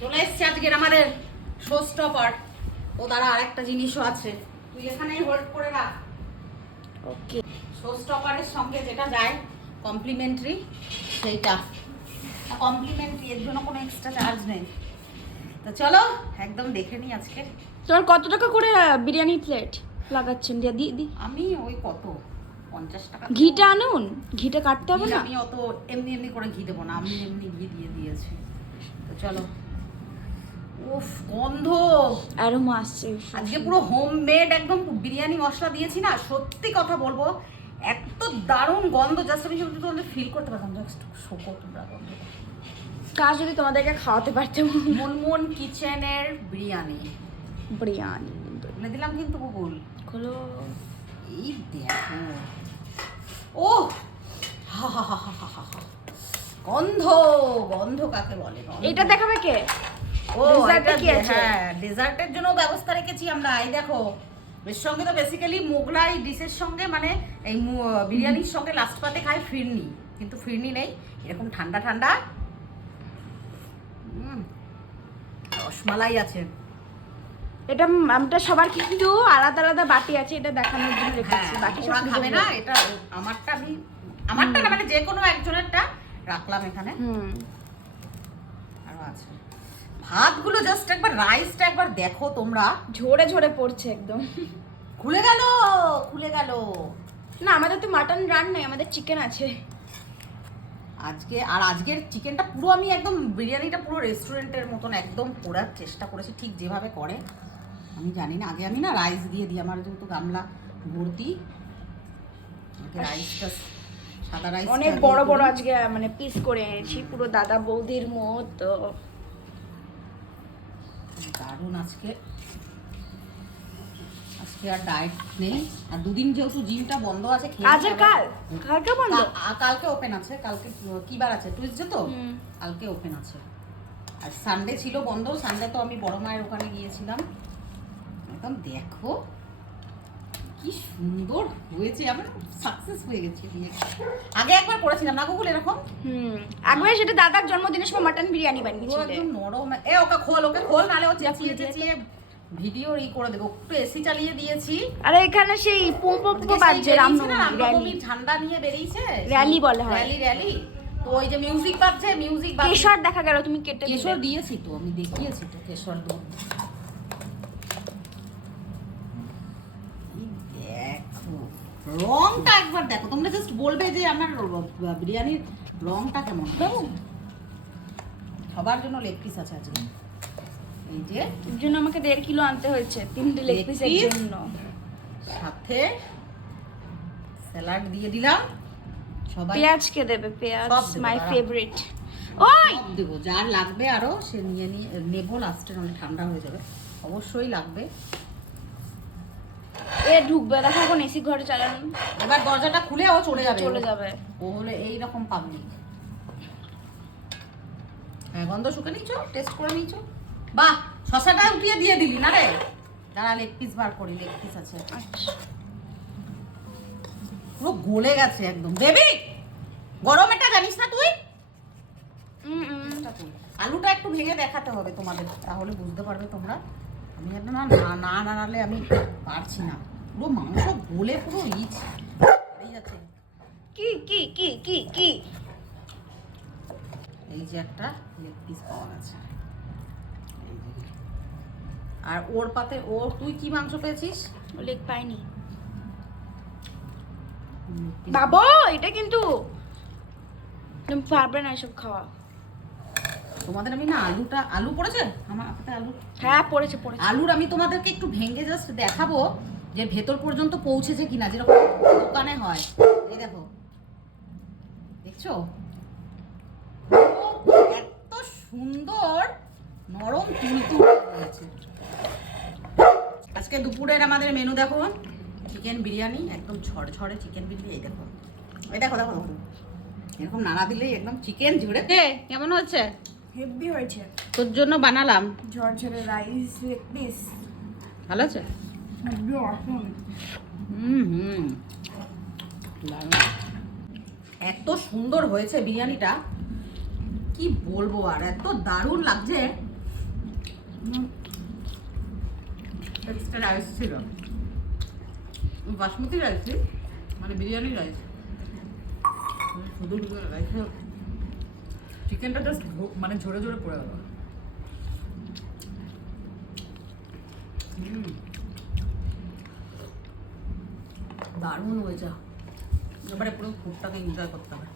চলে এসছে আজকের আমাদের শো স্টপার। ও দ্বারা আরেকটা জিনিসও আছে, তুই এখানেই হোল্ড করে রাখ। ওকে, শো স্টপারের সঙ্গে যেটা যায় কমপ্লিমেন্টারি, সেইটা কমপ্লিমেন্টারি, এর জন্য কোনো এক্সট্রা চার্জ নেই। তো চলো একদম দেখে নিই আজকে। তোমার কত টাকা করে বিরিয়ানি প্লেট লাগাচ্ছেন? দিয়া দি দি আমি ওই কত 50 টাকা। ঘিটা আনুন, ঘিটা কাটতে হবে না। আমি অত এমনি এমনি করে ঘি দেবো না, আমি এমনি ঘি দিয়ে দিয়েছি। তো চলো। উফ, গন্ধ অ্যারোমা আসছে। আজকে পুরো হোমমেড একদম বিরিয়ানি মশলা দিয়েছি না, সত্যি কথা বলবো এত দারুণ গন্ধ, জাস্ট আমি যদি তোমাদের ফিল করতে পারতাম, জাস্ট শোকো তোমরা গন্ধ। কাজ যদি তোমাদেরকে খাওয়াতে পারতাম। মুনমুন কিচেনের বিরিয়ানি বিরিয়ানি বলে দিলাম কিন্তু গুগল খোলো। এই দেখো, ও হা হা হা হা হা হা, গন্ধ গন্ধ কাকে বলে? এটা দেখাবে কে? ও Dessert-এ এটা কি আছে? হ্যাঁ, ডেজার্টের জন্য ব্যবস্থা রেখেছি আমরা। এই দেখো, এর সঙ্গে তো বেসিক্যালি মোগলাই ডিশের সঙ্গে মানে এই বিরিয়ানির সঙ্গে লাস্ট পাতে খাই ফিরনি, কিন্তু ফিরনি নেই, এরকম ঠান্ডা ঠান্ডা রসমালাই আছে। এটা আমরা সবার কিন্তু আলাদা আলাদা বাটি আছে, এটা দেখানোর জন্য রেখেছি। হ্যাঁ, বাকি সব ওরা নিজের খাবে না, নিজের। এটা আমারটা না, মানে যে কোনো একজনেরটা রাখলাম এখানে। আরো আছে ভাতগুলো, জাস্ট একবার রাইসটা একবার দেখো তোমরা, ঝরে ঝরে পড়ছে একদম। খুলে গেল খুলে গেল। না, আমাদের তো মাটন রান নাই, আমাদের চিকেন আছে আজকের চিকেনটা পুরো আমি একদম বিরিয়ানিটা পুরো রেস্টুরেন্টের মতন একদম করার চেষ্টা করেছি, ঠিক যেভাবে করে। আমি জানি না, আগে আমি না রাইস দিয়ে দিই, আমার যেহেতু গামলা ভর্তি, রাইসটা সাদা রাইস অনেক বড় বড় আজকে মানে পিস করে এনেছি, পুরো দাদা বৌদির মতো। দারুণ। আজকে আর ডায়েট নেই, আর দুদিন যেহেতু জিমটা বন্ধ আছে। আজ আর কালকে বন্ধ? কালকে ওপেন আছে। কালকে কি বার আছে? টুইসডে তো, কালকে ওপেন আছে। আর সানডে ছিল বন্ধ, সানডে তো আমি বড় মায়ের ওখানে গিয়েছিলাম। একদম দেখো কি সুন্দর হয়েছে, আমরা সাকসেস হয়ে গেছি। আগে একবার করেছিলাম না গুগল এরকম, একবার সেটা দাদার জন্মদিনের সময় মাটন বিরিয়ানি বানিয়েছিল। একদম নরম। ওকে খোল নালে ও চেঁচিয়ে চেঁচিয়ে ভিডিও করে দেবো। একটু এসি চালিয়ে দিয়েছি। আরে এখানে সেই পোপো বাজছে, রামনবমী ঝান্ডা নিয়ে বেরিয়েছে, র্যালি বলা হয়। র্যালি। তো ওই যে মিউজিক বাজছে, কেশর দেখা গেল, তুমি কেটে দিলে। কেশর দিয়েছি তো, আমি দেখিয়েছি তো কেশর দুধ। দেখো রংটা একবার দেখো, তোমরা জাস্ট বলবে যে আমার বিরিয়ানির রংটা কেমন হয়েছে। সবার জন্য লেগ পিস আছে আজকে। এই যে এর জন্য আমাকে 1.5 কিলো আনতে হয়েছে, 3টে লেগ পিসের জন্য। সাথে স্যালাড দিয়ে দিলাম। সবাই পেঁয়াজ কে দেবে? পেঁয়াজ সব দেবো, মাই দাঁড়াও। ফেভারিট। ওই সব দেবো, যার লাগবে আরো সে নিয়ে নেবো লাস্টে, নাহলে ঠান্ডা হয়ে যাবে। অবশ্যই লাগবে। এ ঢুকবে, দেখো এখন এসি ঘরে চালানো। এবার দরজাটা খুলে ও চলে যাবে। ও হলে এইরকম পাবলিক। হ্যাঁ, গন্ধ শুকে নিচ্ছ, টেস্ট করে নিচ্ছ। বাহ, শসাটা উঠিয়ে দিয়ে দিলি না রে? দাঁড়া, লেগ পিস বার করি। লেগ পিস আছে। আচ্ছা, পুরো গলে গেছে একদম। বেবি গরম এটা জানিস না তুই? আলুটা একটু ভেঙে দেখাতে হবে তোমাদের, তাহলে বুঝতে পারবে তোমরা। আমি একটা না নাড়ালে আমি পারছি না। পুরো মাংস গলে পুরো রিচ হয়ে যাচ্ছে। কি কি কি কি কি এই যে একটা লেগ পিস পাওয়া গেছে। আর ওর পাতে তুই কি মাংস পেয়েছিস? লেগ পাইনি বাবা, এটা কিন্তু তুমি পারবে না এসব খাওয়া। তোমাদের আমি না আলু পড়েছে আমার হাতে, আলু। হ্যাঁ, পড়েছে। আলুর আমি তোমাদেরকে একটু ভেঙে জাস্ট দেখাবো যে ভেতর পর্যন্ত পৌঁছেছে কিনা, যেরকম দোকানে হয়। এই দেখো, দেখছো এত সুন্দর নরম তুলতুল হয়েছে। আজকে দুপুরের আমাদের মেনু দেখো, চিকেন বিরিয়ানি, একদম ঝরঝরে চিকেন বিরিয়ানি। এই দেখো এরকম নাড়া দিলেই একদম চিকেন ঝরে। কেমন হচ্ছে? হেভি হয়েছে। তোর জন্য বানালাম ঝরঝরে রাইস লেগ পিস। ভালো আছে। হেভি অসম। এত সুন্দর হয়েছে বিরিয়ানিটা, কি বলবো আর, এত দারুণ লাগছে। এক্সট্রা রাইস ছিল, বাসমতি রাইস, মানে বিরিয়ানি রাইস, শুধু রাইস। চিকেনটা জাস্ট মানে ঝরে ঝরে পড়ে গেল। দারুণ হয়েছে। এবারে পুরো ফুডটাকে এনজয় করতে হবে।